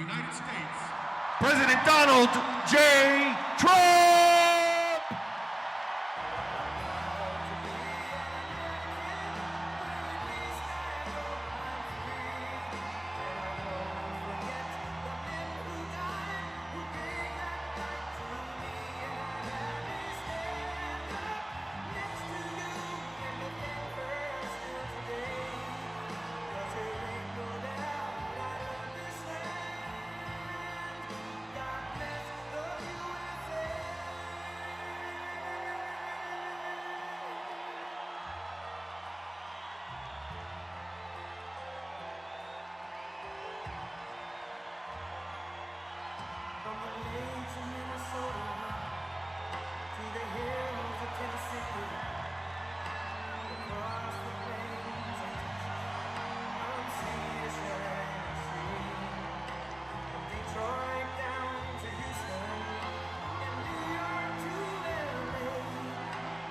United States, President Donald J. Trump! From the lakes of Minnesota to the hills of Tennessee, across the plains of Texas, from sea to shining sea, from Detroit down to Houston, and New York to LA,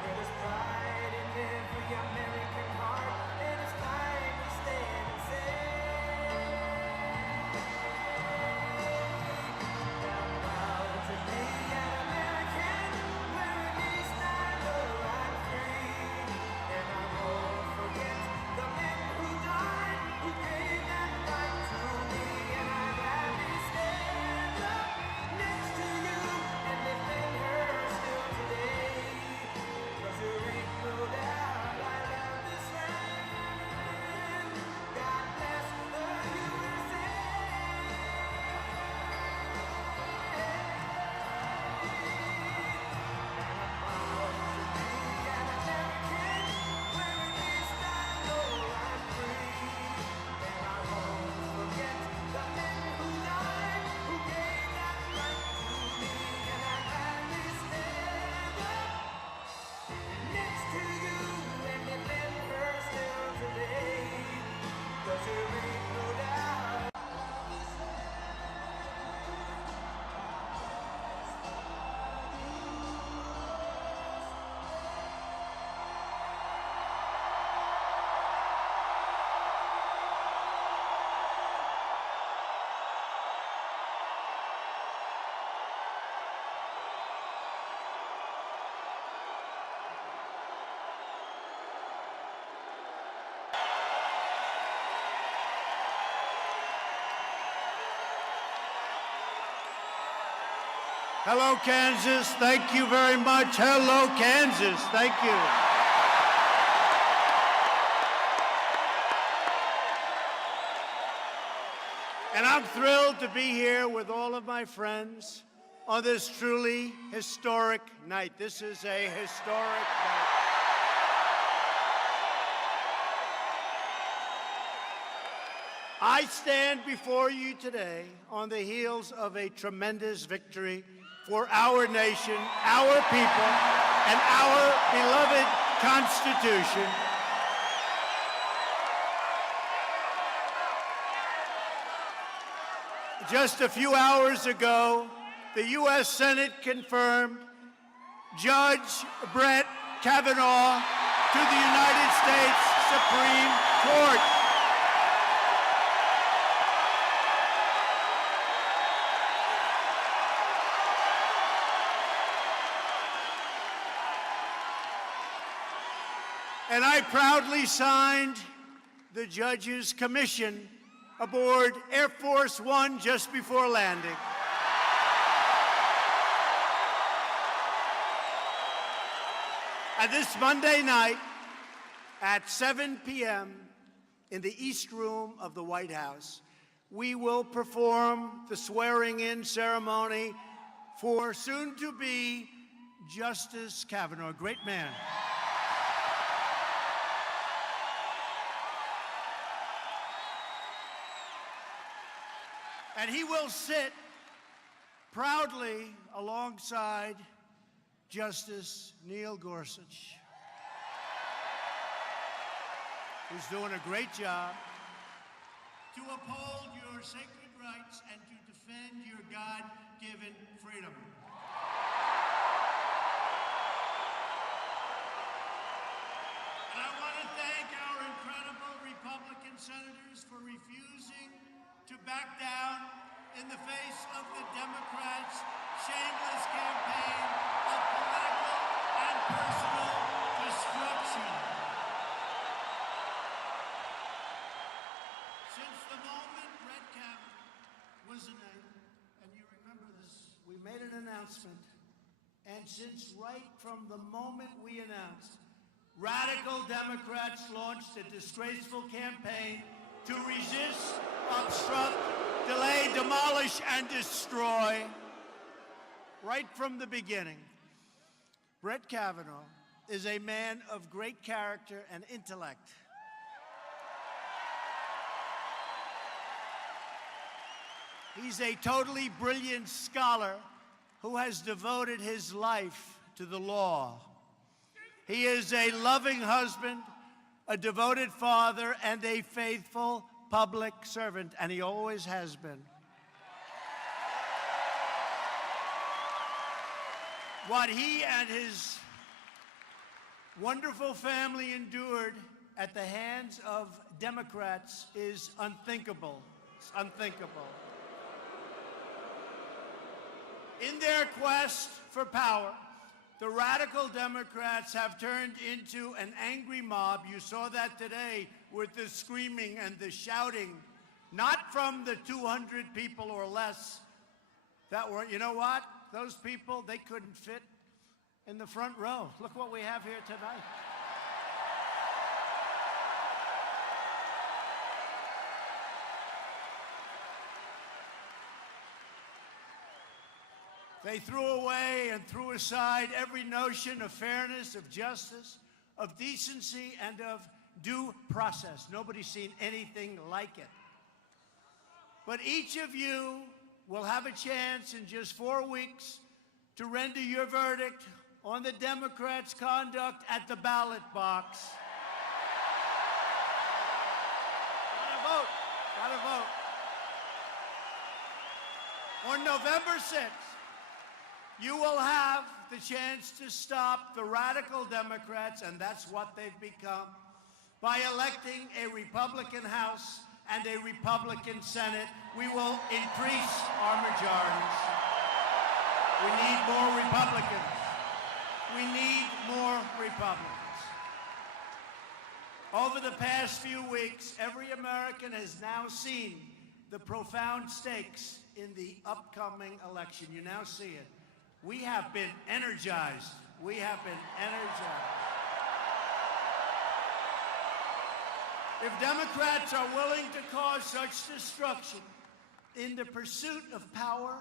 where there's pride in every American heart, and it's time to stand and say. Hello, Kansas. Thank you very much. Hello, Kansas. Thank you. And I'm thrilled to be here with all of my friends on this truly historic night. This is a historic night. I stand before you today on the heels of a tremendous victory for our nation, our people, and our beloved Constitution. Just a few hours ago, the U.S. Senate confirmed Judge Brett Kavanaugh to the United States Supreme Court. And I proudly signed the judge's commission aboard Air Force One just before landing. And this Monday night at 7 p.m. in the East Room of the White House, we will perform the swearing-in ceremony for soon-to-be Justice Kavanaugh, a great man. And he will sit proudly alongside Justice Neil Gorsuch, who's doing a great job to uphold your sacred rights and to defend your God-given freedom. And I want to thank our incredible Republican senators for refusing to back down in the face of the Democrats' shameless campaign of political and personal destruction. Since the moment Brett Kavanaugh was elected, and you remember this, we made an announcement, and since right from the moment we announced, radical Democrats launched a disgraceful campaign to resist, obstruct, delay, demolish, and destroy. Right from the beginning, Brett Kavanaugh is a man of great character and intellect. He's a totally brilliant scholar who has devoted his life to the law. He is a loving husband, a devoted father, and a faithful public servant, and he always has been. What he and his wonderful family endured at the hands of Democrats is unthinkable. It's unthinkable. In their quest for power, the radical Democrats have turned into an angry mob. You saw that today with the screaming and the shouting, not from the 200 people or less that were, you know what? Those people, they couldn't fit in the front row. Look what we have here tonight. They threw away and threw aside every notion of fairness, of justice, of decency, and of due process. Nobody's seen anything like it. But each of you will have a chance in just 4 weeks to render your verdict on the Democrats' conduct at the ballot box. Gotta vote. Gotta vote. On November 6th, you will have the chance to stop the radical Democrats, and that's what they've become, by electing a Republican House and a Republican Senate. We will increase our majorities. We need more Republicans. We need more Republicans. Over the past few weeks, every American has now seen the profound stakes in the upcoming election. You now see it. We have been energized. We have been energized. If Democrats are willing to cause such destruction in the pursuit of power,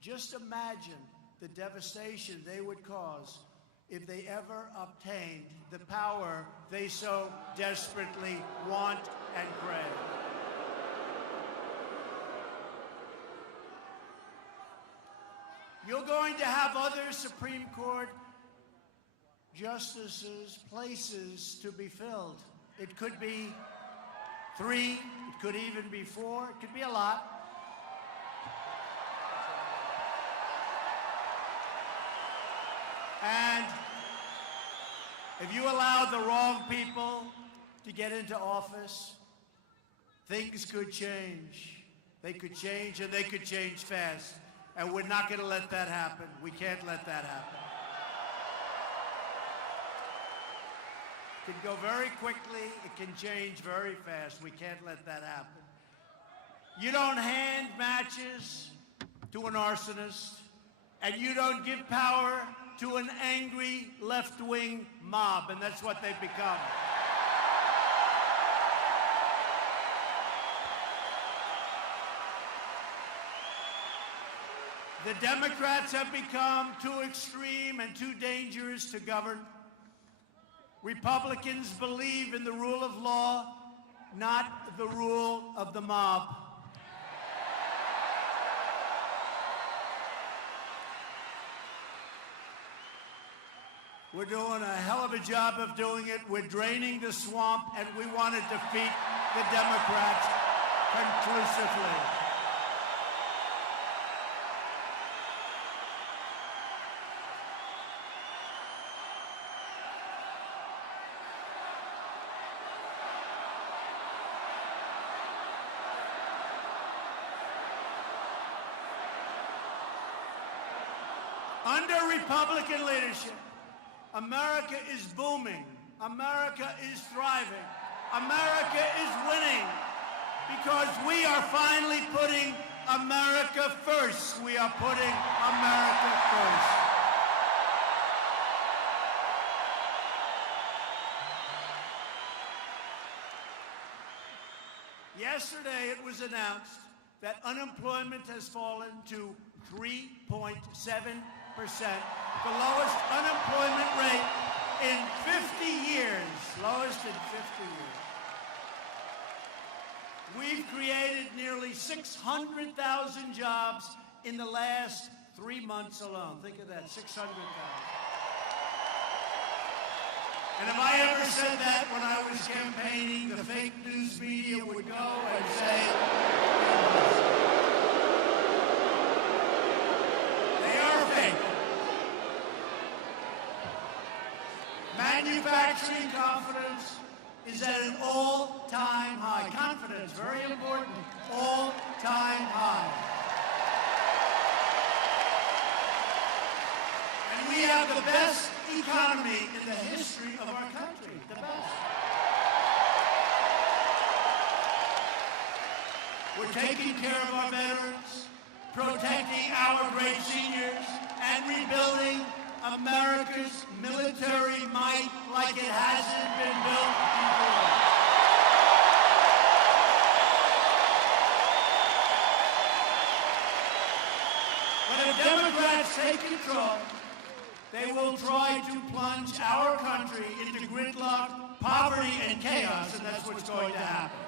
just imagine the devastation they would cause if they ever obtained the power they so desperately want and crave. You're going to have other Supreme Court justices' places to be filled. It could be 3, it could even be 4, it could be a lot. And if you allow the wrong people to get into office, things could change. They could change, and they could change fast. And we're not going to let that happen. We can't let that happen. It can go very quickly. It can change very fast. We can't let that happen. You don't hand matches to an arsonist, and you don't give power to an angry left-wing mob, and that's what they've become. The Democrats have become too extreme and too dangerous to govern. Republicans believe in the rule of law, not the rule of the mob. We're doing a hell of a job of doing it. We're draining the swamp, and we want to defeat the Democrats conclusively. Under Republican leadership, America is booming. America is thriving. America is winning because we are finally putting America first. We are putting America first. Yesterday, it was announced that unemployment has fallen to 3.7%, the lowest unemployment rate in 50 years, lowest in 50 years. We've created nearly 600,000 jobs in the last 3 months alone. Think of that, 600,000. And if I ever said that when I was campaigning, the fake news media would go and say, they are fake. Manufacturing confidence is at an all-time high. Confidence, very important, all-time high. And we have the best economy in the history of our country, the best. We're taking care of our veterans, protecting our great seniors, and rebuilding America's military might like it hasn't been built before. But if Democrats take control, they will try to plunge our country into gridlock, poverty, and chaos, and that's what's going to happen.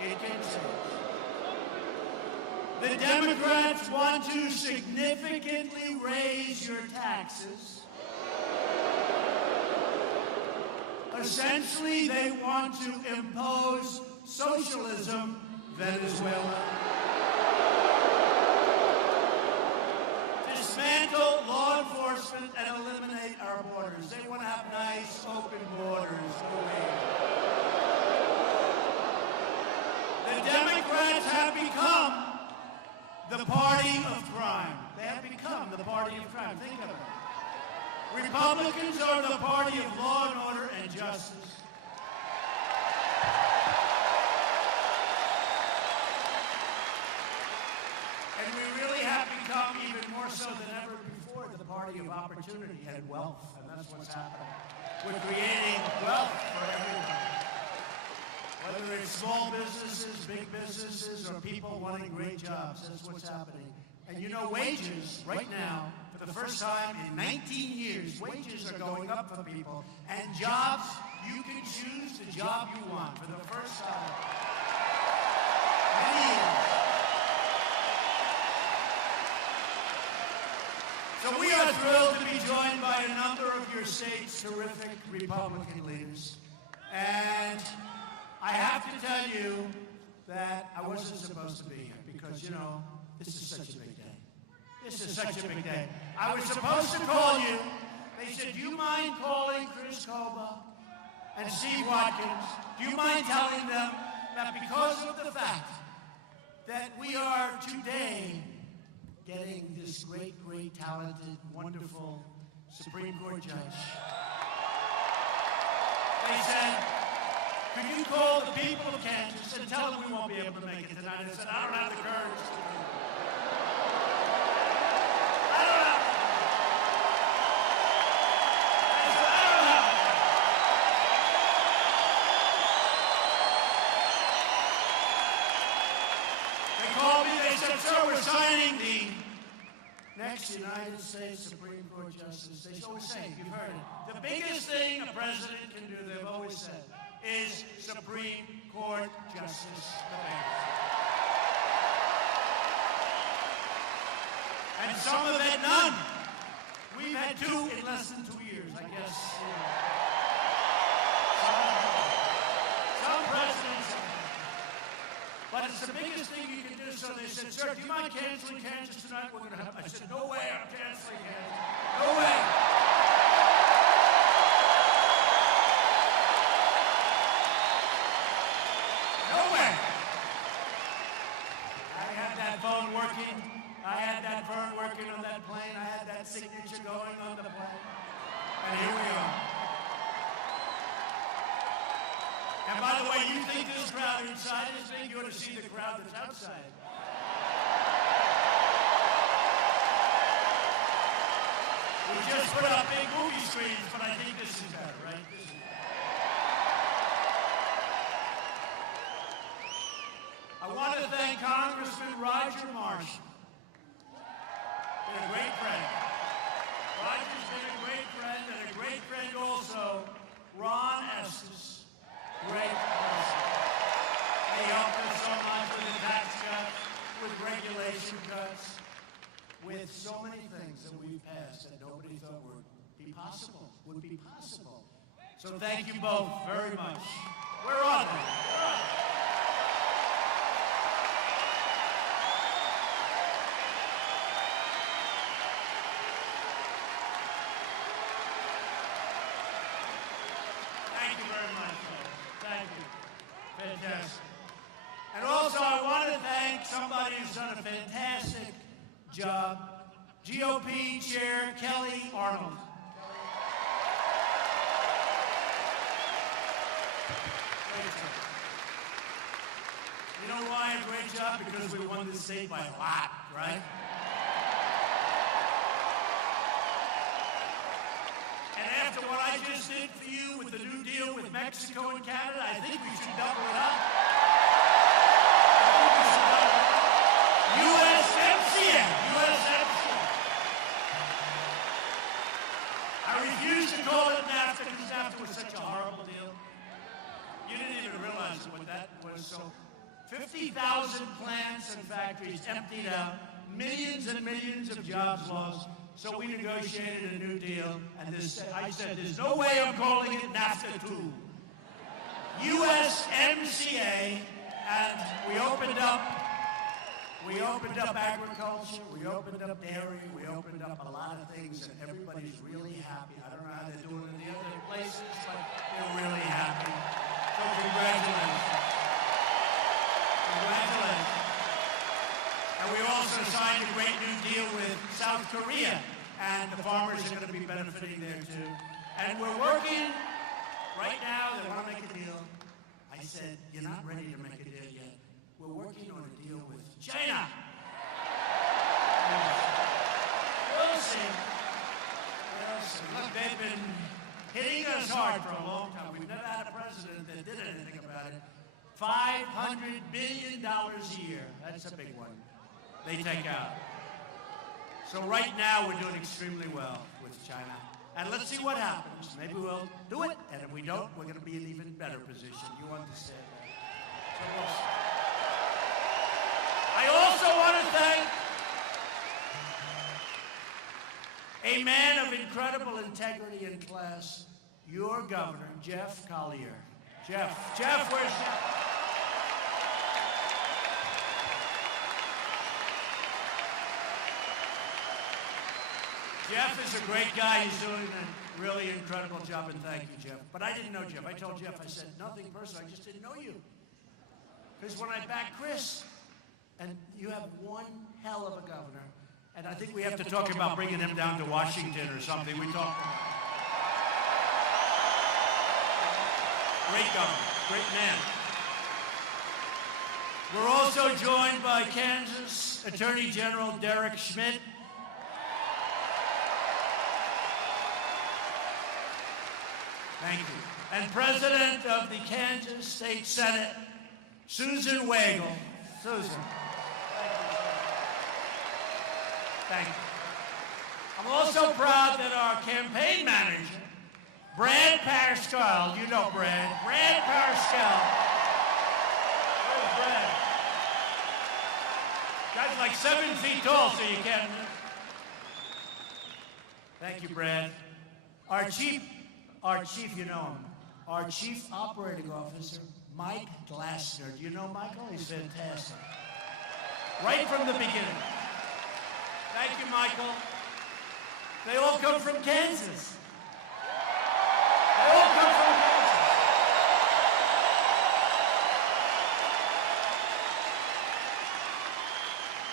It can change. The Democrats want to significantly raise your taxes. Essentially, they want to impose socialism, Venezuela. Dismantle law enforcement and eliminate our borders. They want to have nice, open borders. The Democrats have become the party of crime. They have become the party of crime. Think of it. Republicans are the party of law and order and justice. And we really have become, even more so than ever before, the party of opportunity and wealth. And that's what's happening. We're creating wealth for everyone. Whether it's small businesses, big businesses, or people wanting great jobs, that's what's happening. And you know, wages, right now, for the first time in 19 years, wages are going up for people. And jobs, you can choose the job you want for the first time. Many years. So we are thrilled to be joined by a number of your state's terrific Republican leaders. And I have to tell you that I wasn't supposed to be here because, you know, this is such a big day. This is such a big day. I was supposed to call you. They said, do you mind calling Chris Koba and Steve Watkins? Do you mind telling them that because of the fact that we are today getting this great, talented, wonderful Supreme Court judge, they said, could you call the people of Kansas and tell them we won't be able to make it tonight? I said, I don't have the courage to do it. I don't have it. I said, I don't have it. They called me, they said, sir, we're signing the next United States Supreme Court Justice. They always say, you've heard it. The biggest thing a president can do, they've always said, is Supreme Court Justice debates. And some have had none. We've had 2 in less than 2 years, I guess. Some presidents have. But it's the biggest thing you can do. So they said, sir, do you mind canceling Kansas tonight? We're going to have. I said, no way I'm canceling Kansas. No way. I had that phone working on that plane. I had that signature going on the plane. And here we are. And by the way, you think this crowd inside is big? You ought to see the crowd that's outside. We just put up big movie screens, but I think this is better, right? I want to thank Congressman Roger Marshall. Been a great friend. Roger's been a great friend, and a great friend also, Ron Estes. Great person. He helped us so much with the tax cuts, with regulation cuts, with so many things that we've passed that nobody thought would be possible. So thank you both very much. Where are they? Thank you very much, folks. Thank you. Fantastic. And also, I want to thank somebody who's done a fantastic job. GOP Chair Kelly Arnold. Great job. You know why a great job? Because we won this state by a lot, right? And after what I just did for you with the New Deal with Mexico and Canada, I think we should double it up. USMCA. I refuse to call it NAFTA because NAFTA was such a horrible deal. You didn't even realize what that was. So 50,000 plants and factories emptied out, millions and millions of jobs lost. So we negotiated a new deal, and I said, there's no way I'm calling it NAFTA 2. USMCA, and we opened up agriculture, we opened up dairy, we opened up a lot of things, and everybody's really happy. I don't know how they're doing in the other places, but they're really happy. So congratulations. Congratulations. And we also signed a great new deal with South Korea, and the farmers are going to be benefiting there too. And we're working, right now, they want to make a deal. I said, you're not ready to make a deal yet. We're working on a deal with China. We'll see. Look, they've been hitting us hard for a long time. We've never had a president that did anything about it. $500 billion a year. That's a big one. They take out. So right now we're doing extremely well with China. And let's see what happens. Maybe we'll do it, and if we don't, we're going to be in an even better position. You understand that? So we'll see. I also want to thank a man of incredible integrity and class, your governor, Jeff Collier. Jeff, where's Jeff? Jeff is a great guy. He's doing a really incredible job, and thank you, Jeff. But I didn't know Jeff. I told Jeff, I said, nothing personal. I just didn't know you. Because when I backed Chris, and you have one hell of a governor, and I think we have to talk about bringing him down to Washington or something. We talked about great governor, great man. We're also joined by Kansas Attorney General Derek Schmidt. Thank you. And President of the Kansas State Senate, Susan Wagle. Susan. Thank you. I'm also proud that our campaign manager, Brad Parscale, you know Brad Parscale. Where's Brad? Guy's like 7 feet tall, so you can't. Thank you, Brad. Our chief, you know him. Our chief operating officer, Mike Glassner. Do you know Michael? He's fantastic. Right from the beginning. Thank you, Michael. They all come from Kansas. They all come from Kansas.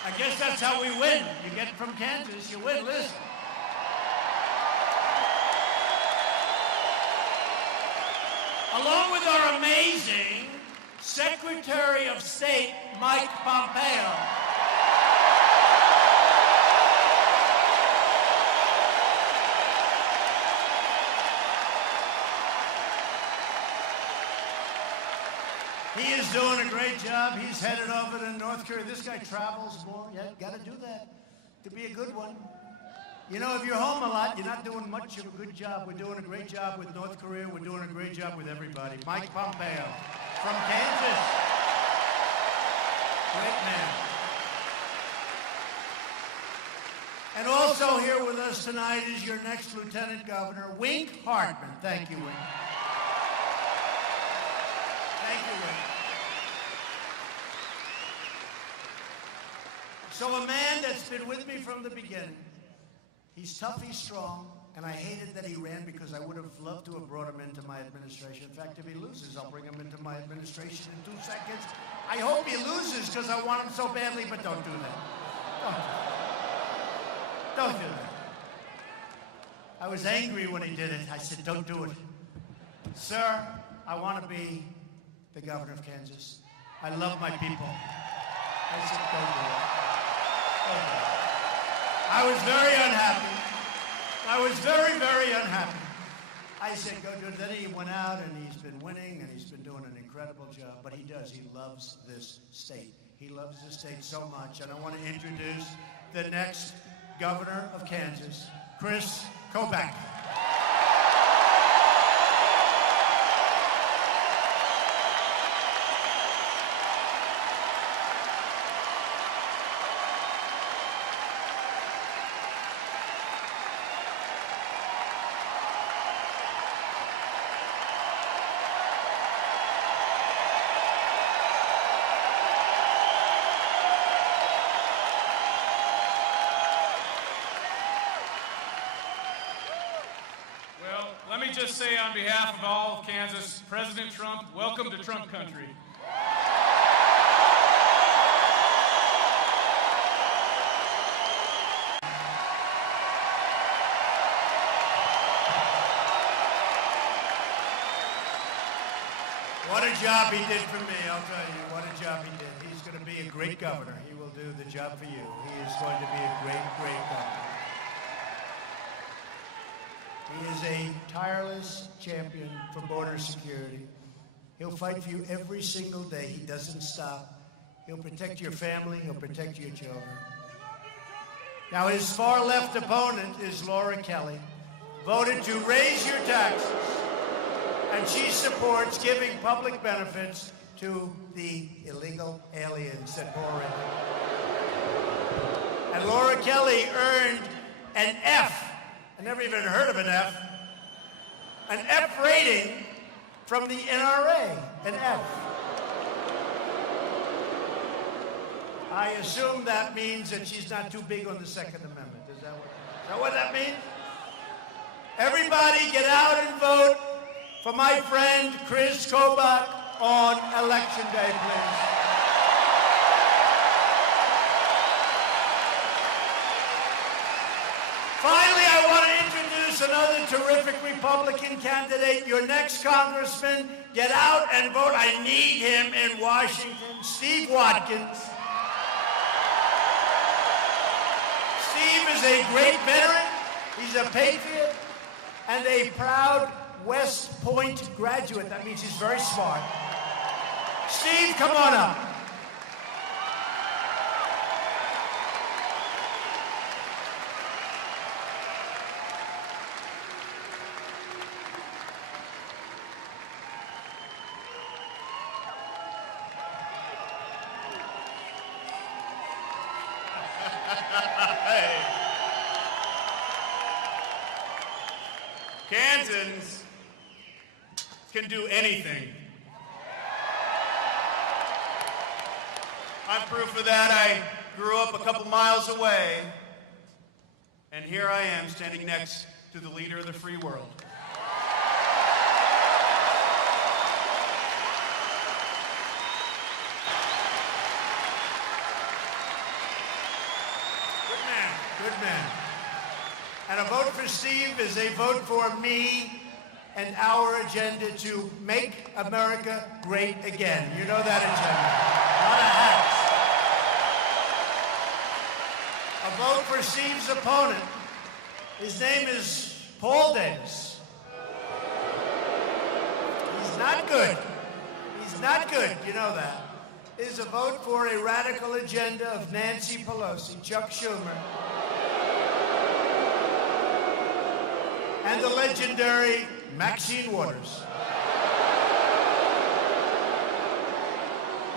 I guess that's how we win. You get from Kansas, you win. Listen. along with our amazing Secretary of State, Mike Pompeo. He is doing a great job. He's headed over to North Korea. This guy travels more. Yeah, got to do that to be a good one. You know, if you're home a lot, you're not doing much of a good job. We're doing a great job with North Korea. We're doing a great job with everybody. Mike Pompeo from Kansas. Great man. And also here with us tonight is your next Lieutenant Governor, Wink Hartman. Thank you, Wink. Thank you, Wink. So a man that's been with me from the beginning. He's tough, he's strong, and I hated that he ran because I would have loved to have brought him into my administration. In fact, if he loses, I'll bring him into my administration in 2 seconds. I hope he loses because I want him so badly, but don't do that. Don't do that. I was angry when he did it. I said, don't do it. Sir, I want to be the governor of Kansas. I love my people. I said, don't do it. Don't do it. I was very unhappy. I was very, very unhappy. I said, go do it. Then he went out and he's been winning and he's been doing an incredible job. But he does. He loves this state. He loves this state so much. And I want to introduce the next governor of Kansas, Chris Kobach. Let me just say on behalf of all of Kansas, President Trump, welcome to Trump country. What a job he did for me, I'll tell you. What a job he did. He's going to be a great governor. He will do the job for you. He is going to be a great, great governor. He is a tireless champion for border security. He'll fight for you every single day. He doesn't stop. He'll protect your family. He'll protect your children. Now, his far-left opponent is Laura Kelly, voted to raise your taxes, and she supports giving public benefits to the illegal aliens that pour in. And Laura Kelly earned an F. I never even heard of an F rating from the NRA, an F. I assume that means that she's not too big on the Second Amendment. Is that what that means? Everybody get out and vote for my friend Chris Kobach on Election Day, please. Finally, I want to introduce another terrific Republican candidate, your next congressman. Get out and vote. I need him in Washington. Steve Watkins. Steve is a great veteran. He's a patriot and a proud West Point graduate. That means he's very smart. Steve, come on up. Kansans can do anything. I'm proof of that. I grew up a couple miles away, and here I am standing next to the leader of the free world. Good man, good man. And a vote for Steve is a vote for me and our agenda to make America great again. You know that agenda. Not a house. A vote for Steve's opponent. His name is Paul Davis. He's not good. He's not good, you know that. Is a vote for a radical agenda of Nancy Pelosi, Chuck Schumer, and the legendary Maxine Waters.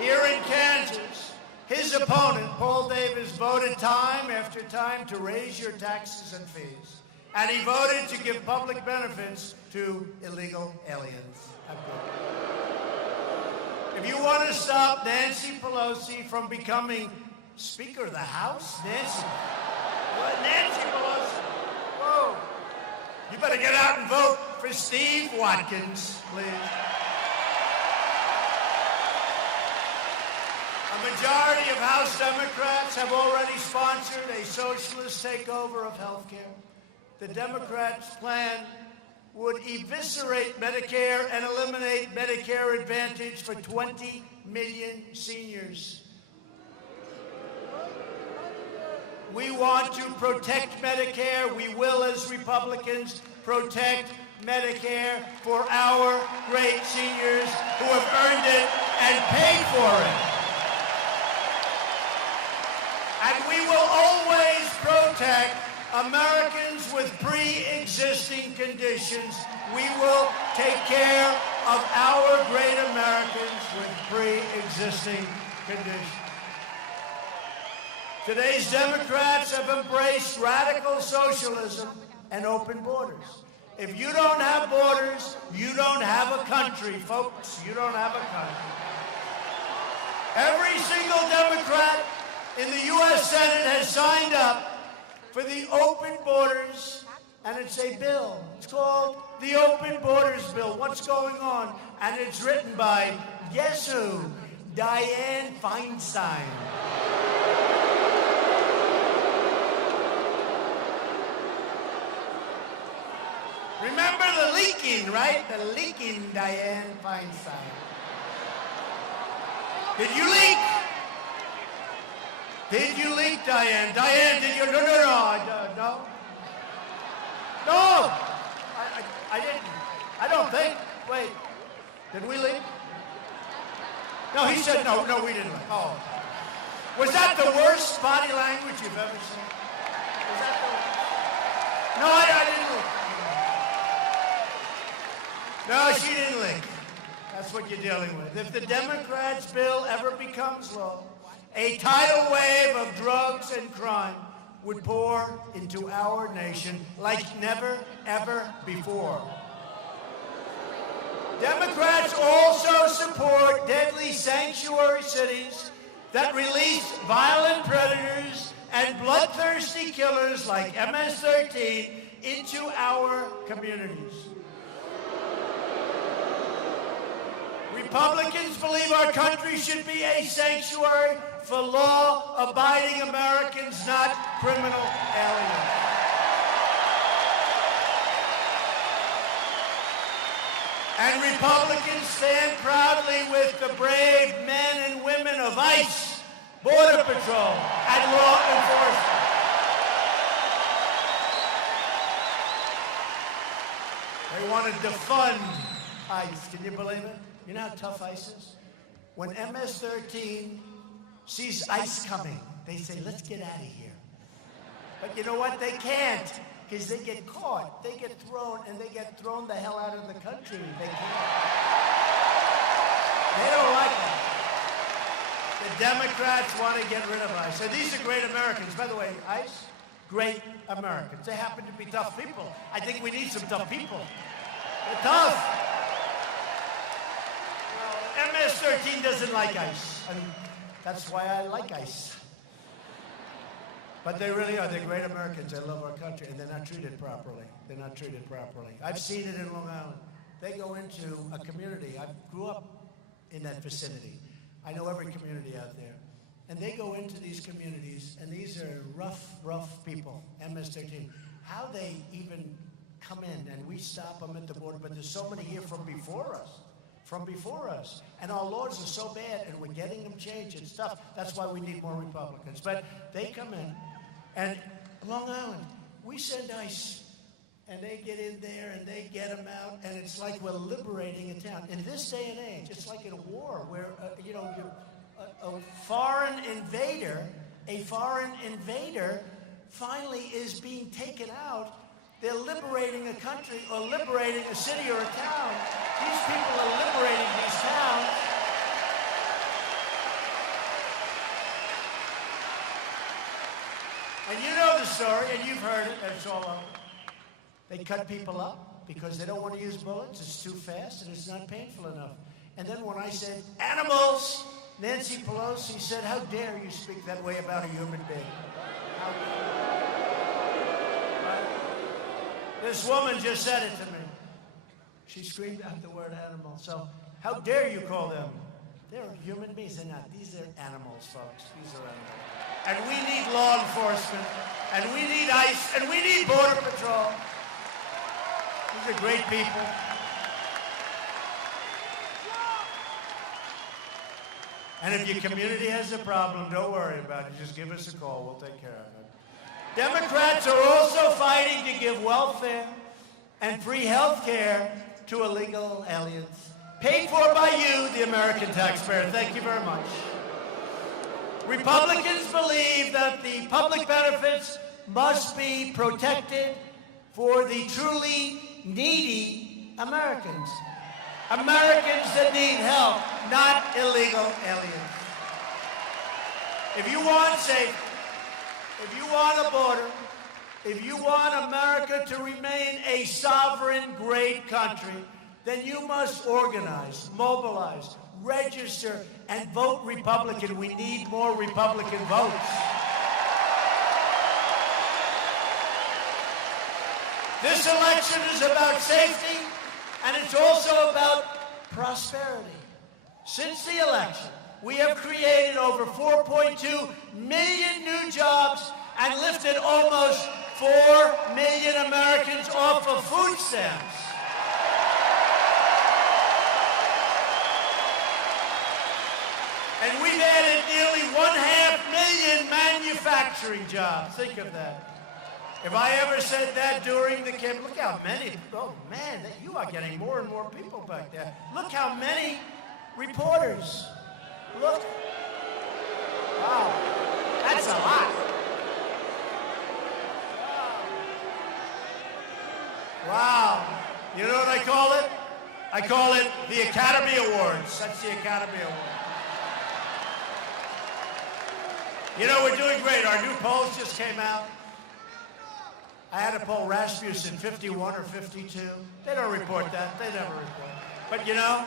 Here in Kansas, his opponent, Paul Davis, voted time after time to raise your taxes and fees. And he voted to give public benefits to illegal aliens. If you want to stop Nancy Pelosi from becoming Speaker of the House, Nancy Pelosi, whoa, you better get out and vote for Steve Watkins, please. A majority of House Democrats have already sponsored a socialist takeover of health care. The Democrats' plan would eviscerate Medicare and eliminate Medicare Advantage for 20 million seniors. We want to protect Medicare. We will, as Republicans, protect Medicare for our great seniors who have earned it and paid for it. And we will always protect Americans with pre-existing conditions. We will take care of our great Americans with pre-existing conditions. Today's Democrats have embraced radical socialism and open borders. If you don't have borders, you don't have a country, folks. You don't have a country. Every single Democrat in the U.S. Senate has signed up for the open borders, and it's a bill. It's called the Open Borders Bill. What's going on? And it's written by, guess who? Dianne Feinstein. Remember the leaking, right? The leaking Dianne Feinstein. Did you leak? Did you leak, Dianne? Dianne, did you? No. No, I didn't. I don't think. Wait, did we leak? No, he said no, we didn't leak. Oh. Was that the worst body language you've ever seen? Was that the... No, I didn't leak. No, she didn't leak. That's what you're dealing with. If the Democrats' bill ever becomes law, a tidal wave of drugs and crime would pour into our nation like never, ever before. Democrats also support deadly sanctuary cities that release violent predators and bloodthirsty killers like MS-13 into our communities. Republicans believe our country should be a sanctuary for law-abiding Americans, not criminal aliens. And Republicans stand proudly with the brave men and women of ICE, Border Patrol, and law enforcement. They want to defund ICE. Can you believe it? You know how tough ICE is? When MS-13 sees ICE coming, they say, let's get out of here. But you know what? They can't, because they get caught. They get thrown, and they get thrown the hell out of the country. They can't. They don't like it. The Democrats want to get rid of ICE. And these are great Americans. By the way, ICE, great Americans. They happen to be tough people. I think we need some tough people. They're tough. MS-13 doesn't like ICE. And that's why I like ICE. But they really are. They're great Americans. They love our country, and they're not treated properly. They're not treated properly. I've seen it in Long Island. They go into a community. I grew up in that vicinity. I know every community out there. And they go into these communities, and these are rough people, MS-13. How they even come in, and we stop them at the border, but there's so many here from before us. And our laws are so bad, and we're getting them changed and stuff. That's why we need more Republicans. But they come in, and Long Island, we send ICE, and they get in there, and they get them out, and it's like we're liberating a town. In this day and age, it's like in a war where, a foreign invader finally is being taken out. They're liberating a country or liberating a city or a town. These people are liberating these towns. And you know the story, and you've heard it, and it's all over. They cut people up because they don't want to use bullets. It's too fast, and it's not painful enough. And then when I said, animals, Nancy Pelosi said, how dare you speak that way about a human being? How dare you? This woman just said it to me. She screamed out the word animal. So how dare you call them? They're human beings. They're not. These are animals, folks. These are animals. And we need law enforcement, and we need ICE, and we need Border Patrol. These are great people. And if your community has a problem, don't worry about it. Just give us a call. We'll take care of it. Democrats are also fighting to give welfare and free health care to illegal aliens, paid for by you, the American taxpayer. Thank you very much. Republicans believe that the public benefits must be protected for the truly needy Americans. Americans that need help, not illegal aliens. If you want safety, if you want a border, if you want America to remain a sovereign, great country, then you must organize, mobilize, register, and vote Republican. We need more Republican votes. This election is about safety, and it's also about prosperity. Since the election, we have created over 4.2 million new jobs and lifted almost 4 million Americans off of food stamps. And we've added nearly 1/2 million manufacturing jobs. Think of that. If I ever said that during the campaign, look how many, oh man, you are getting more and more people back there. Look how many reporters. Look. Wow. That's a lot. Wow. You know what I call it? I call it the Academy Awards. That's the Academy Awards. You know, we're doing great. Our new polls just came out. I had to poll Rasmussen 51 or 52. They don't report that. They never report. But you know,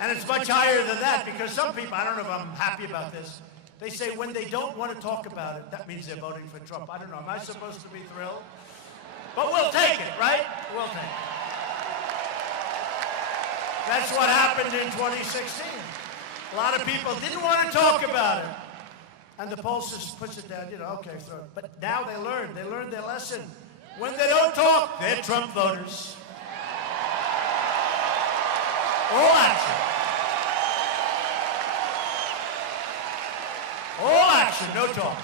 and it's much higher than that because some people, I don't know if I'm happy about this, they say when they don't want to talk about it, that means they're voting for Trump. I don't know. Am I supposed to be thrilled? But we'll take it, right? We'll take it. That's what happened in 2016. A lot of people didn't want to talk about it. And the poll just puts it down, you know, okay, throw it. But now they learned their lesson. When they don't talk, they're Trump voters. All action. All action, no talk.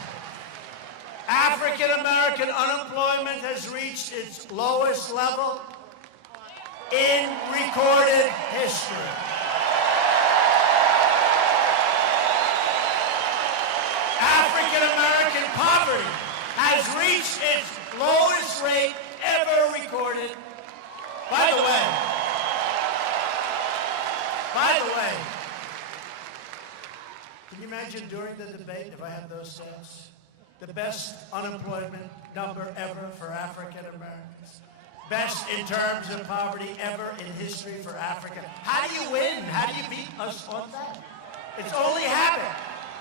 African American unemployment has reached its lowest level in recorded history. African-American poverty has reached its lowest rate ever recorded. By the way, can you imagine during the debate, if I have those stats, the best unemployment number ever for African-Americans? Best in terms of poverty ever in history for Africa. How do you win? How do you beat us on that? It's only habit.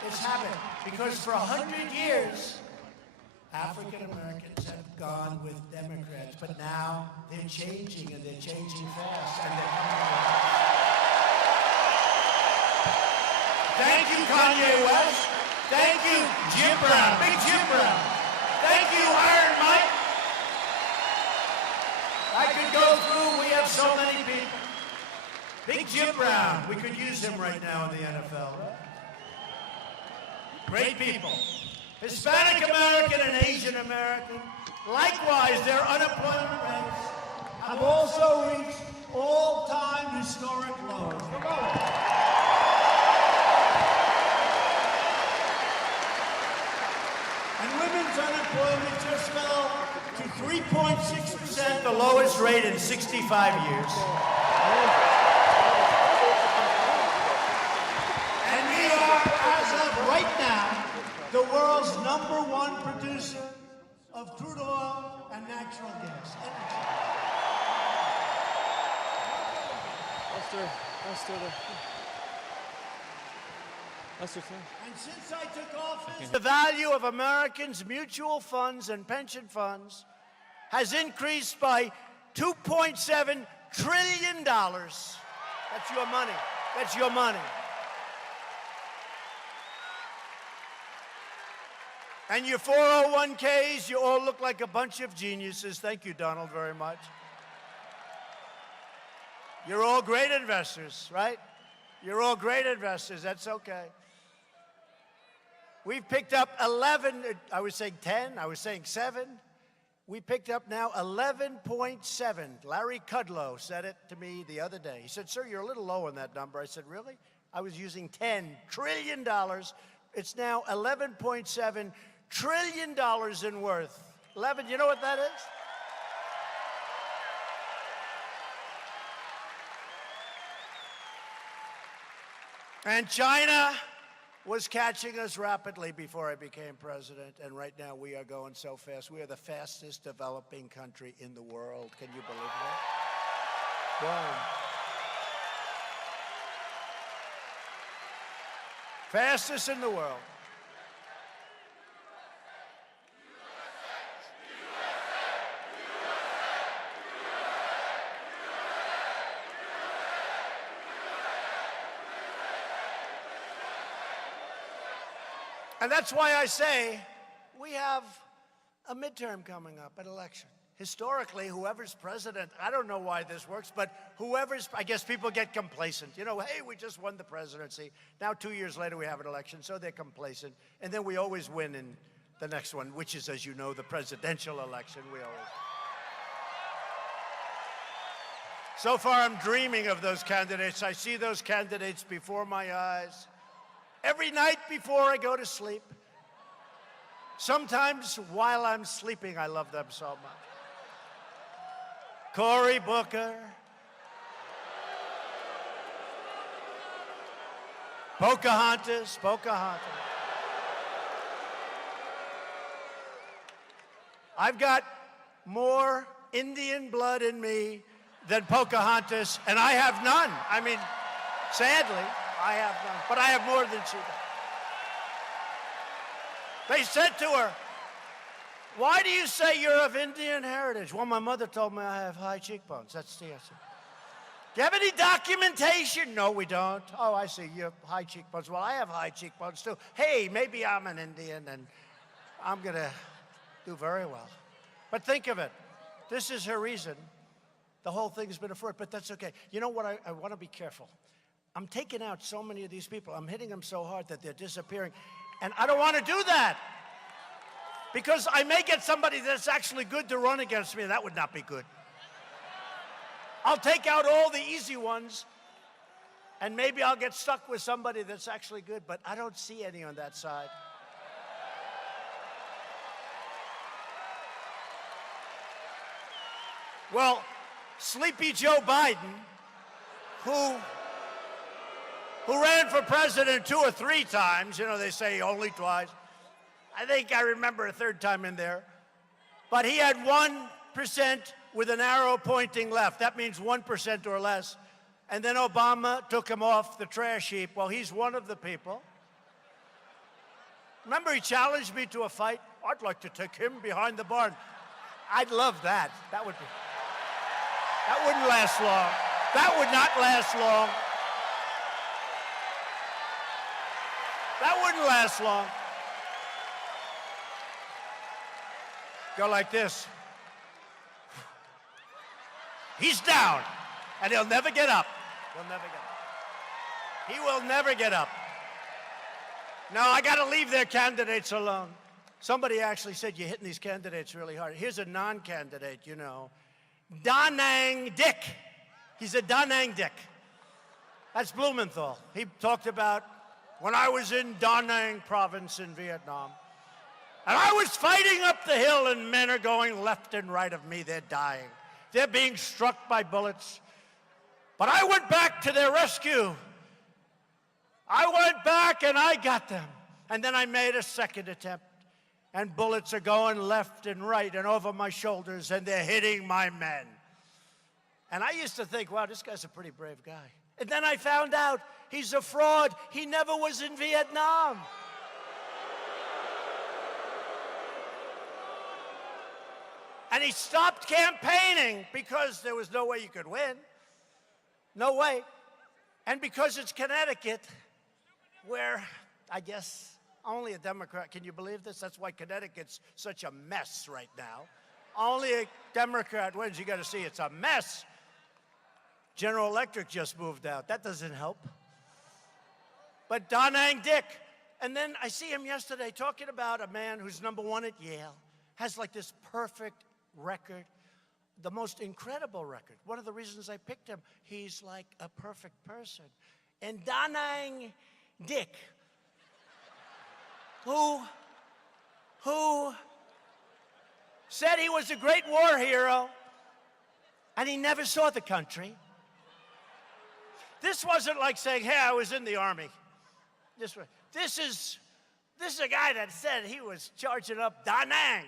It's habit. Because for 100 years, African Americans have gone with Democrats, but now they're changing, and they're changing fast, and they're coming back. Thank you, Kanye West. Thank you, Jim Brown, Big Jim Brown. Thank you, Iron Mike. Brown. We could use him right now in the NFL. Great people. Hispanic American and Asian American. Likewise, their unemployment rates have also reached all-time historic lows. And women's unemployment just fell to 3.6%, the lowest rate in 65 years. And we are, as of right now, the world's #1 producer of crude oil and natural gas. And since I took office, the value of Americans' mutual funds and pension funds has increased by $2.7 trillion. That's your money. That's your money. And your 401ks, you all look like a bunch of geniuses. Thank you, Donald, very much. You're all great investors, right? You're all great investors. That's okay. We've picked up 11, I was saying 10, I was saying 7. We picked up now 11.7. Larry Kudlow said it to me the other day. He said, sir, you're a little low on that number. I said, really? I was using $10 trillion. It's now $11.7 trillion in worth. 11, you know what that is? And China was catching us rapidly before I became president, and right now we are going so fast. We are the fastest developing country in the world. Can you believe that? Wow. Fastest in the world. And that's why I say we have a midterm coming up, an election. Historically, whoever's president, I don't know why this works, but whoever's, I guess people get complacent. You know, hey, we just won the presidency. Now 2 years later, we have an election, so they're complacent. And then we always win in the next one, which is, as you know, the presidential election. We always. So far, I'm dreaming of those candidates. I see those candidates before my eyes. Every night before I go to sleep. Sometimes while I'm sleeping, I love them so much. Cory Booker. Pocahontas. I've got more Indian blood in me than Pocahontas, and I have none. I mean, sadly. I have none, but I have more than she does. They said to her, why do you say you're of Indian heritage? Well, my mother told me I have high cheekbones. That's the answer. Do you have any documentation? No, we don't. Oh, I see, you have high cheekbones. Well, I have high cheekbones too. Hey, maybe I'm an Indian and I'm going to do very well. But think of it. This is her reason. The whole thing has been a fraud, but that's okay. You know what? I want to be careful. I'm taking out so many of these people. I'm hitting them so hard that they're disappearing. And I don't want to do that. Because I may get somebody that's actually good to run against me, and that would not be good. I'll take out all the easy ones, and maybe I'll get stuck with somebody that's actually good, but I don't see any on that side. Well, Sleepy Joe Biden, who ran for president 2 or 3 times. You know, they say only twice. I think I remember a 3rd time in there. But he had 1% with an arrow pointing left. That means 1% or less. And then Obama took him off the trash heap. Well, he's one of the people. Remember, he challenged me to a fight? I'd like to take him behind the barn. I'd love that. That wouldn't last long. That would not last long. That wouldn't last long. Go like this. He's down, and he'll never get up. He'll never get up. He will never get up. No, I got to leave their candidates alone. Somebody actually said you're hitting these candidates really hard. Here's a non-candidate, you know. Da Nang Dick. He's a Da Nang Dick. That's Blumenthal. He talked about when I was in Da Nang province in Vietnam. And I was fighting up the hill and men are going left and right of me. They're dying. They're being struck by bullets. But I went back to their rescue. I went back and I got them. And then I made a second attempt. And bullets are going left and right and over my shoulders and they're hitting my men. And I used to think, wow, this guy's a pretty brave guy. And then I found out he's a fraud. He never was in Vietnam. And he stopped campaigning because there was no way you could win. No way. And because it's Connecticut, where I guess only a Democrat, can you believe this? That's why Connecticut's such a mess right now. Only a Democrat wins. You got to see it's a mess. General Electric just moved out. That doesn't help. But Da Nang Dick. And then I see him yesterday talking about a man who's #1 at Yale, has like this perfect record, the most incredible record. One of the reasons I picked him, he's like a perfect person. And Da Nang Dick, who said he was a great war hero, and he never saw the country. This wasn't like saying, hey, I was in the Army. This is a guy that said he was charging up Da Nang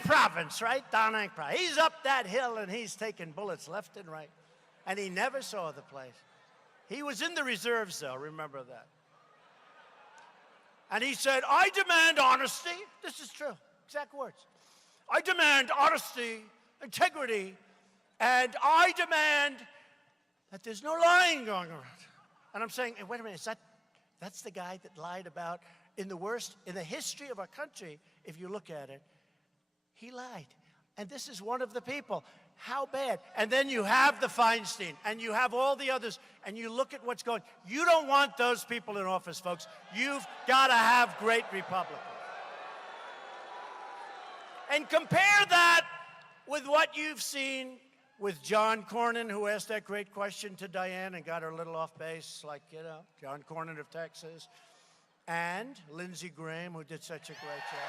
province, right? Da Nang province. He's up that hill and he's taking bullets left and right. And he never saw the place. He was in the reserves, though, remember that. And he said, I demand honesty. This is true, exact words. I demand honesty, integrity, and I demand that there's no lying going around. And I'm saying, hey, wait a minute, that's the guy that lied about in the history of our country, if you look at it, he lied. And this is one of the people. How bad? And then you have the Feinstein, and you have all the others, and you look at what's going. You don't want those people in office, folks. You've got to have great Republicans. And compare that with what you've seen with John Cornyn, who asked that great question to Diane and got her a little off base, like, you know, John Cornyn of Texas, and Lindsey Graham, who did such a great job.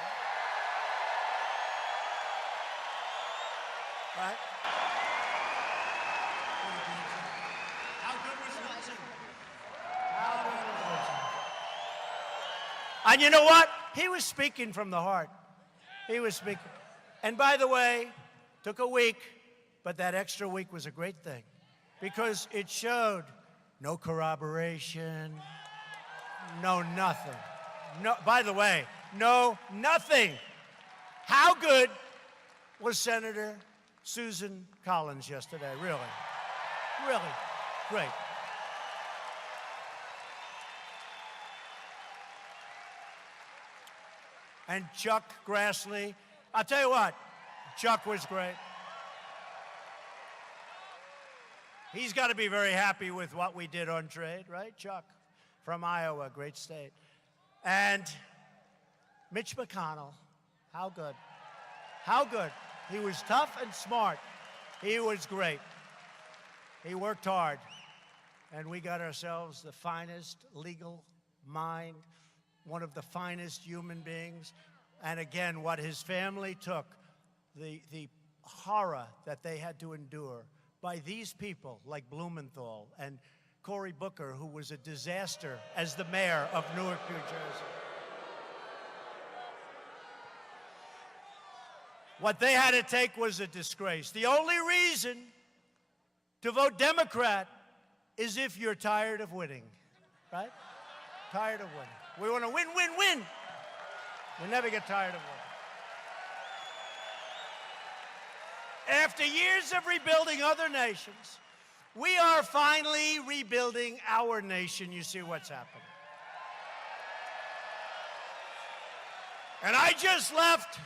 Right? How good was Lindsey? How good was Lindsey? And you know what? He was speaking from the heart. He was speaking. And by the way, took a week, but that extra week was a great thing because it showed no corroboration, no nothing. No, by the way, no nothing. How good was Senator Susan Collins yesterday? Really, really great. And Chuck Grassley, I'll tell you what, Chuck was great. He's got to be very happy with what we did on trade, right, Chuck? From Iowa, great state. And Mitch McConnell, how good? How good? He was tough and smart. He was great. He worked hard. And we got ourselves the finest legal mind, one of the finest human beings. And again, what his family took, the horror that they had to endure by these people like Blumenthal and Cory Booker, who was a disaster as the mayor of Newark, New Jersey. What they had to take was a disgrace. The only reason to vote Democrat is if you're tired of winning, right? Tired of winning. We want to win, win, win. We never get tired of winning. After years of rebuilding other nations, we are finally rebuilding our nation. You see what's happening. And I just left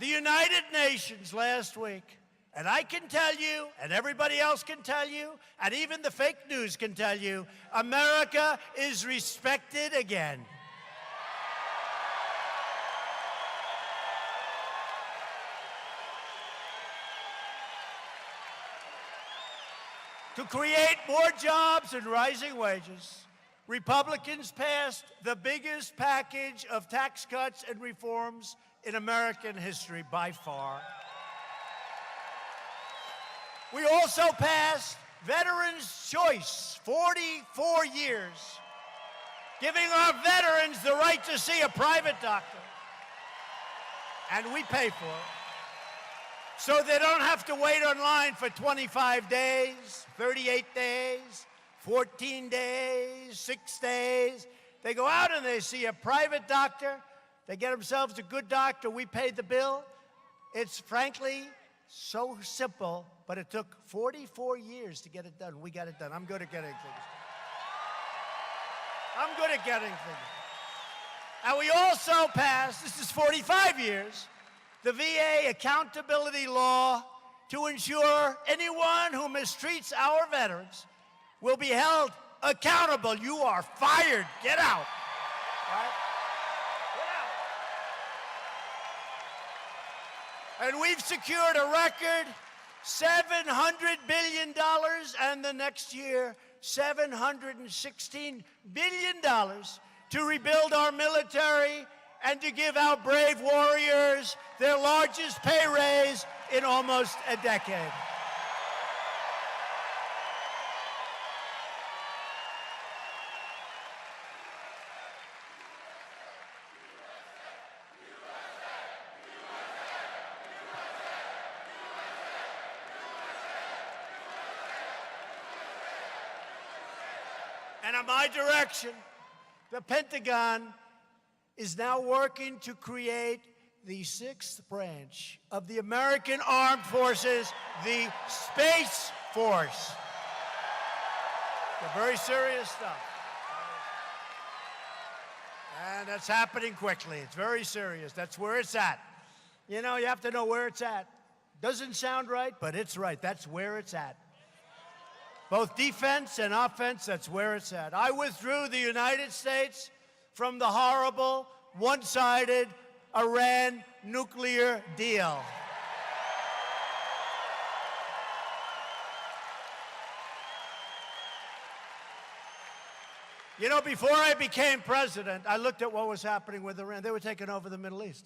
the United Nations last week, And I can tell you, and everybody else can tell you, and even the fake news can tell you, America is respected again. To create more jobs and rising wages, Republicans passed the biggest package of tax cuts and reforms in American history by far. We also passed Veterans' Choice, 44 years, giving our veterans the right to see a private doctor. And we pay for it. So they don't have to wait online for 25 days, 38 days, 14 days, 6 days. They go out and they see a private doctor. They get themselves a good doctor. We pay the bill. It's frankly so simple, but it took 44 years to get it done. We got it done. I'm good at getting things done. I'm good at getting things done. And we also passed, this is 45 years, the VA accountability law to ensure anyone who mistreats our veterans will be held accountable. You are fired. Get out. Right? Get out. And we've secured a record $700 billion, and the next year, $716 billion to rebuild our military and to give our brave warriors their largest pay raise in almost a decade. And in my direction, the Pentagon is now working to create the sixth branch of the American Armed Forces, the Space Force. They're very serious stuff. And that's happening quickly. It's very serious. That's where it's at. You know, you have to know where it's at. Doesn't sound right, but it's right. That's where it's at. Both defense and offense, that's where it's at. I withdrew the United States from the horrible, one-sided Iran nuclear deal. You know, before I became president, I looked at what was happening with Iran. They were taking over the Middle East.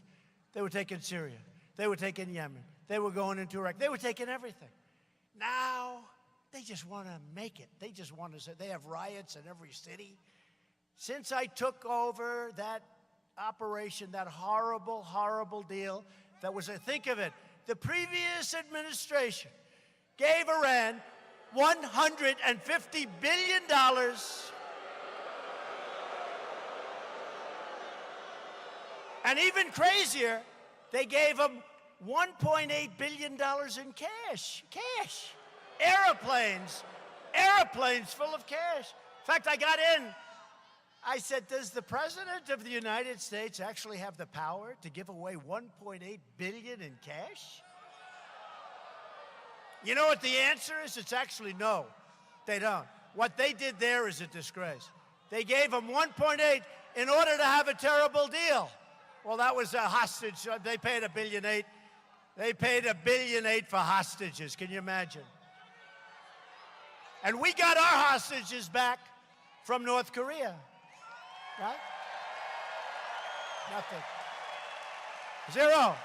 They were taking Syria. They were taking Yemen. They were going into Iraq. They were taking everything. Now, they just want to make it. They just want to say, they have riots in every city. Since I took over that operation, that horrible, horrible deal, that was, think of it, the previous administration gave Iran $150 billion. And even crazier, they gave them $1.8 billion in cash. Cash. Airplanes full of cash. In fact, I got in. I said, does the President of the United States actually have the power to give away $1.8 billion in cash? You know what the answer is? It's actually no, they don't. What they did there is a disgrace. They gave them 1.8 in order to have a terrible deal. Well, that was a hostage. They paid $1.8 billion. They paid $1.8 billion for hostages. Can you imagine? And we got our hostages back from North Korea. Right? Nothing. Zero.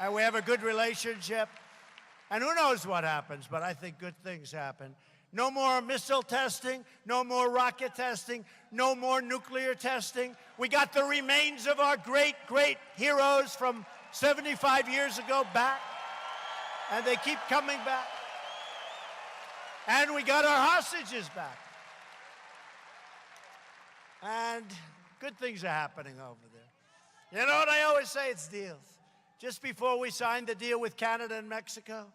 And we have a good relationship. And who knows what happens, but I think good things happen. No more missile testing, no more rocket testing, no more nuclear testing. We got the remains of our great, great heroes from 75 years ago back, and they keep coming back. And we got our hostages back. And good things are happening over there. You know what I always say? It's deals. Just before we signed the deal with Canada and Mexico,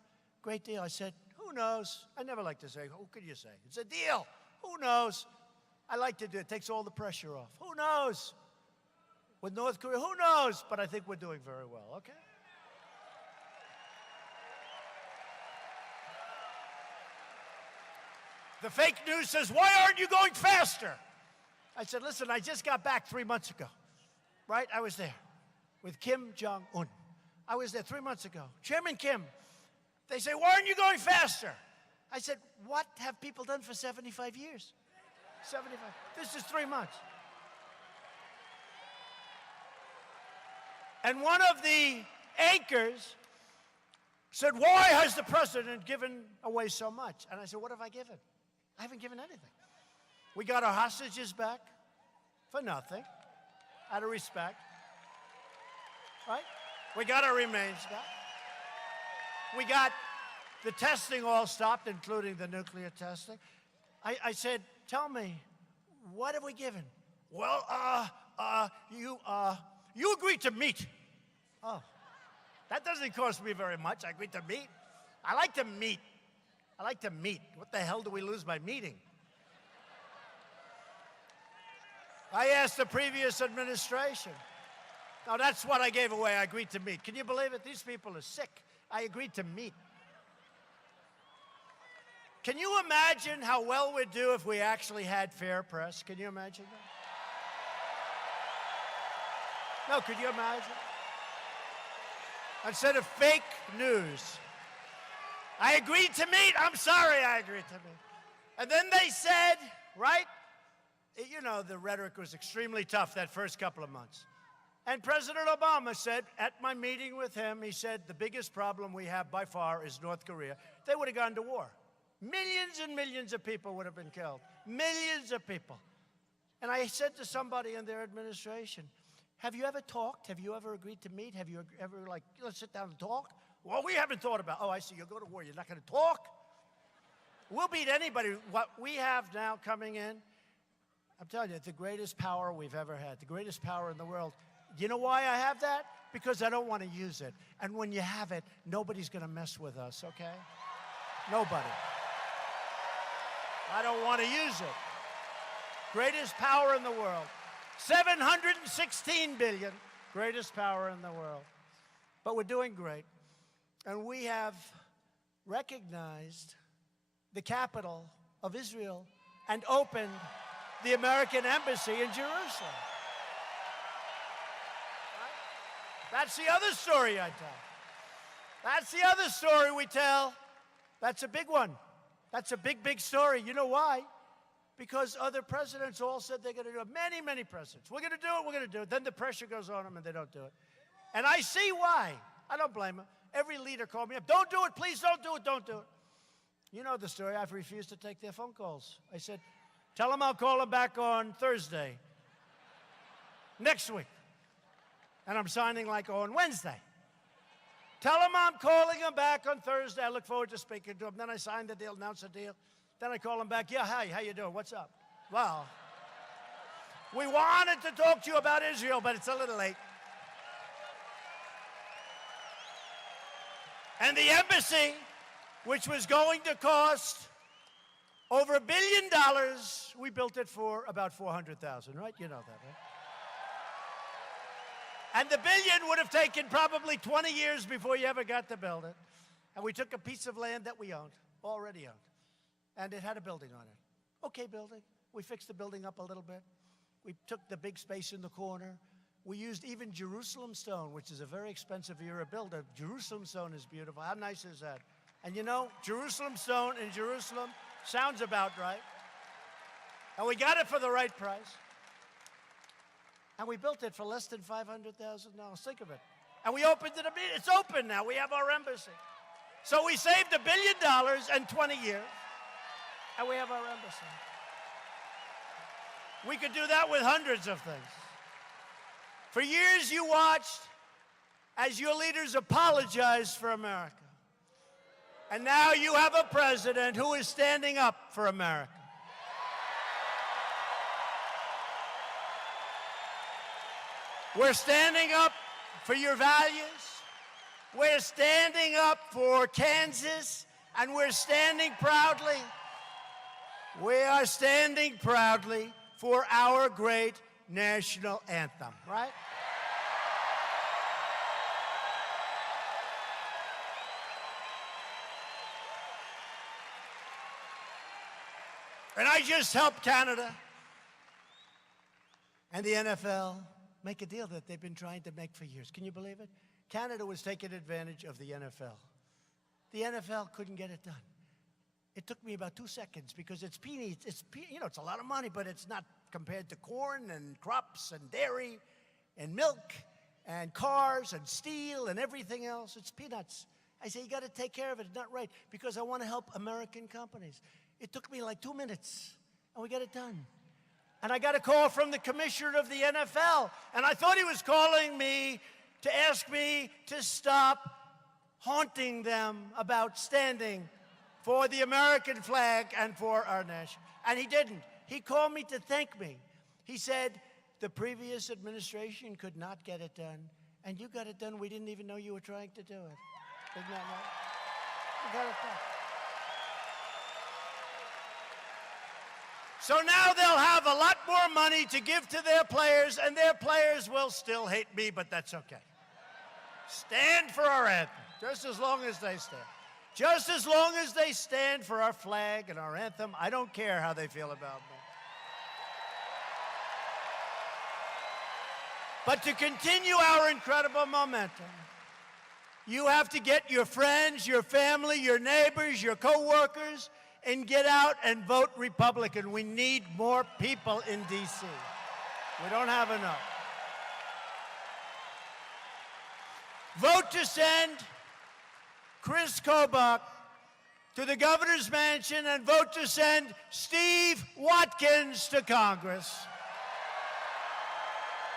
great deal. I said, who knows? I never like to say, who could you say? It's a deal. Who knows? I like to do it. It takes all the pressure off. Who knows? With North Korea, who knows? But I think we're doing very well, okay? The fake news says, why aren't you going faster? I said, listen, I just got back 3 months ago, right? I was there with Kim Jong-un. I was there 3 months ago. Chairman Kim, they say, why aren't you going faster? I said, what have people done for 75 years? 75. This is 3 months. And one of the anchors said, why has the president given away so much? And I said, what have I given? I haven't given anything. We got our hostages back for nothing, out of respect, right? We got our remains back. We got the testing all stopped, including the nuclear testing. I said, tell me, what have we given? Well, you agreed to meet. Oh, that doesn't cost me very much. I agreed to meet. I like to meet. I like to meet. What the hell do we lose by meeting? I asked the previous administration. Now, that's what I gave away. I agreed to meet. Can you believe it? These people are sick. I agreed to meet. Can you imagine how well we'd do if we actually had fair press? Can you imagine that? No, could you imagine? Instead of fake news. I agreed to meet. I'm sorry I agreed to meet. And then they said, right? You know, the rhetoric was extremely tough that first couple of months. And President Obama said, at my meeting with him, he said, the biggest problem we have by far is North Korea. They would have gone to war. Millions and millions of people would have been killed. Millions of people. And I said to somebody in their administration, have you ever talked? Have you ever agreed to meet? Have you ever, like, let's sit down and talk? Well, we haven't thought about, oh, I see, you'll go to war. You're not going to talk? We'll beat anybody. What we have now coming in, I'm telling you, it's the greatest power we've ever had, the greatest power in the world. You know why I have that? Because I don't want to use it. And when you have it, nobody's going to mess with us, okay? Nobody. I don't want to use it. Greatest power in the world. 716 billion, greatest power in the world. But we're doing great. And we have recognized the capital of Israel and opened the American embassy in Jerusalem. Right? That's the other story I tell. That's the other story we tell. That's a big one. That's a big, big story. You know why? Because other presidents all said they're going to do it. Many, many presidents. We're going to do it, we're going to do it. Then the pressure goes on them and they don't do it. And I see why. I don't blame them. Every leader called me up. Don't do it, please don't do it, don't do it. You know the story. I've refused to take their phone calls. I said, tell them I'll call them back on Thursday. Next week. And I'm signing like on Wednesday. Tell them I'm calling them back on Thursday. I look forward to speaking to them. Then I sign the deal, announce the deal. Then I call them back. Yeah, hi, how you doing? What's up? Well, we wanted to talk to you about Israel, but it's a little late. And the embassy, which was going to cost over $1 billion, we built it for about $400,000, right? You know that, right? And the billion would have taken probably 20 years before you ever got to build it. And we took a piece of land that we owned, already owned, and it had a building on it. Okay, building. We fixed the building up a little bit. We took the big space in the corner. We used even Jerusalem stone, which is a very expensive era build. Jerusalem stone is beautiful. How nice is that? And you know, Jerusalem stone in Jerusalem sounds about right. And we got it for the right price. And we built it for less than $500,000. Think of it. And we opened it. It's open now. We have our embassy. So we saved $1 billion in 20 years. And we have our embassy. We could do that with hundreds of things. For years you watched as your leaders apologized for America. And now you have a president who is standing up for America. We're standing up for your values. We're standing up for Kansas, and we're standing proudly. We are standing proudly for our great national anthem, right? And I just helped Canada and the NFL make a deal that they've been trying to make for years. Can you believe it? Canada was taking advantage of the NFL. The NFL couldn't get it done. It took me about 2 seconds because it's peanuts. It's a lot of money, but it's not compared to corn and crops and dairy and milk and cars and steel and everything else. It's peanuts. I say, you got to take care of it. It's not right because I want to help American companies. It took me like 2 minutes, and we got it done. And I got a call from the commissioner of the NFL, and I thought he was calling me to ask me to stop haunting them about standing for the American flag and for our nation. And he didn't. He called me to thank me. He said, the previous administration could not get it done, and you got it done. We didn't even know you were trying to do it. Isn't that right? You got it done. So now they'll have a lot more money to give to their players, and their players will still hate me, but that's okay. Stand for our anthem, just as long as they stand. Just as long as they stand for our flag and our anthem, I don't care how they feel about me. But to continue our incredible momentum, you have to get your friends, your family, your neighbors, your co-workers, and get out and vote Republican. We need more people in D.C. We don't have enough. Vote to send Chris Kobach to the governor's mansion and vote to send Steve Watkins to Congress.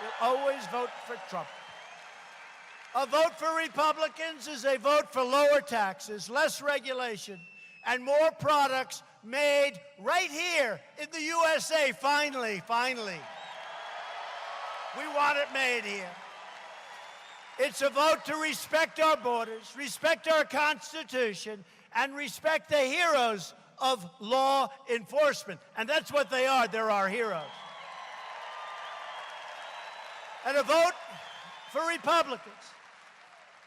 We'll always vote for Trump. A vote for Republicans is a vote for lower taxes, less regulation, and more products made right here in the USA. Finally. We want it made here. It's a vote to respect our borders, respect our Constitution, and respect the heroes of law enforcement. And that's what they are. They're our heroes. And a vote for Republicans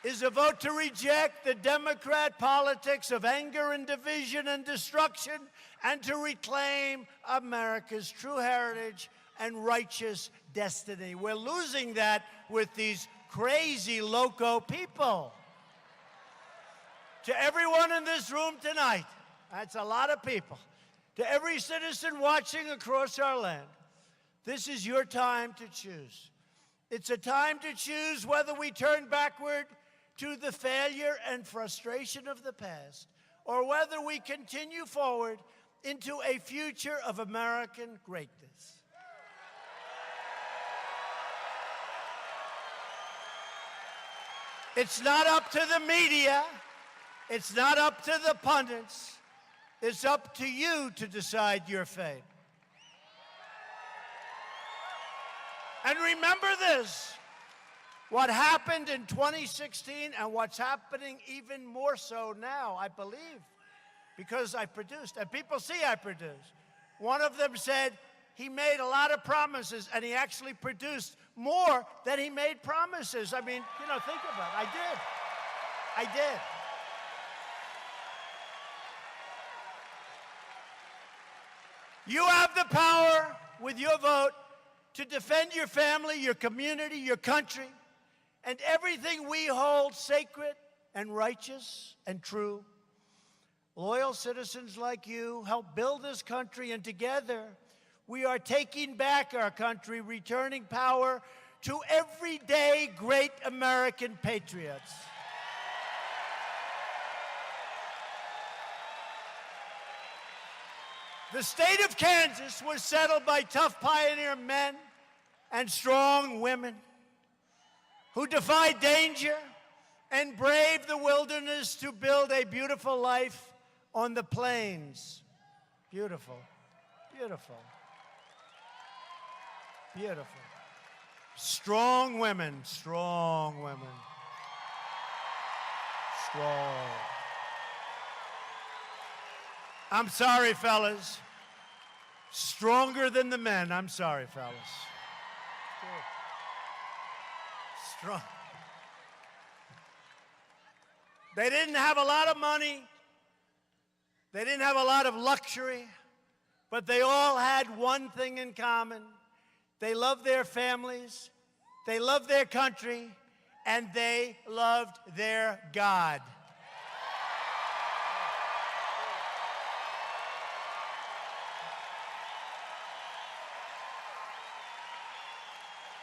is a vote to reject the Democrat politics of anger and division and destruction and to reclaim America's true heritage and righteous destiny. We're losing that with these crazy loco people. To everyone in this room tonight, that's a lot of people, to every citizen watching across our land, this is your time to choose. It's a time to choose whether we turn backward to the failure and frustration of the past, or whether we continue forward into a future of American greatness. It's not up to the media. It's not up to the pundits. It's up to you to decide your fate. And remember this, what happened in 2016 and what's happening even more so now, I believe, because I produced, and people see I produced. One of them said he made a lot of promises, and he actually produced more than he made promises. I mean, think about it. I did. You have the power with your vote to defend your family, your community, your country, and everything we hold sacred and righteous and true. Loyal citizens like you help build this country, and together we are taking back our country, returning power to everyday great American patriots. The state of Kansas was settled by tough pioneer men and strong women who defied danger and braved the wilderness to build a beautiful life on the plains. Beautiful, beautiful, beautiful. Strong women, strong women. Strong. I'm sorry, fellas. Stronger than the men. I'm sorry, fellas. Strong. They didn't have a lot of money. They didn't have a lot of luxury. But they all had one thing in common. They loved their families, they loved their country, and they loved their God.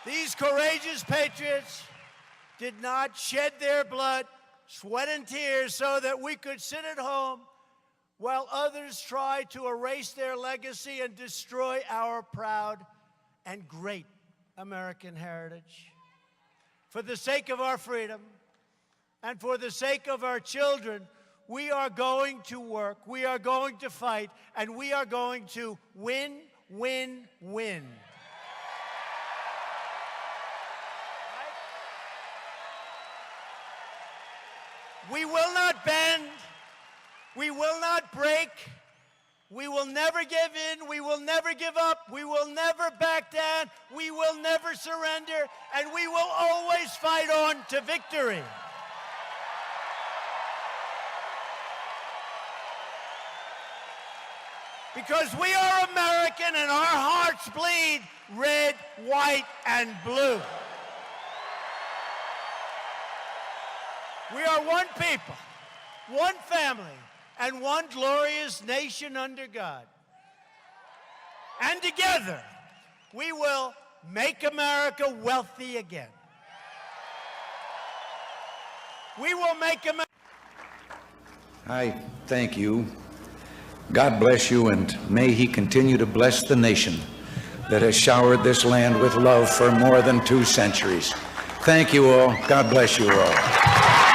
These courageous patriots did not shed their blood, sweat, and tears so that we could sit at home while others tried to erase their legacy and destroy our proud and great American heritage. For the sake of our freedom and for the sake of our children, we are going to work, we are going to fight, and we are going to win, win, win. We will not bend. We will not break. We will never give in. We will never give up. We will never back down. We will never surrender. And we will always fight on to victory. Because we are American and our hearts bleed red, white, and blue. We are one people, one family, and one glorious nation under God. And together, we will make America wealthy again. We will make America... I thank you. God bless you, and may He continue to bless the nation that has showered this land with love for more than 2 centuries. Thank you all. God bless you all.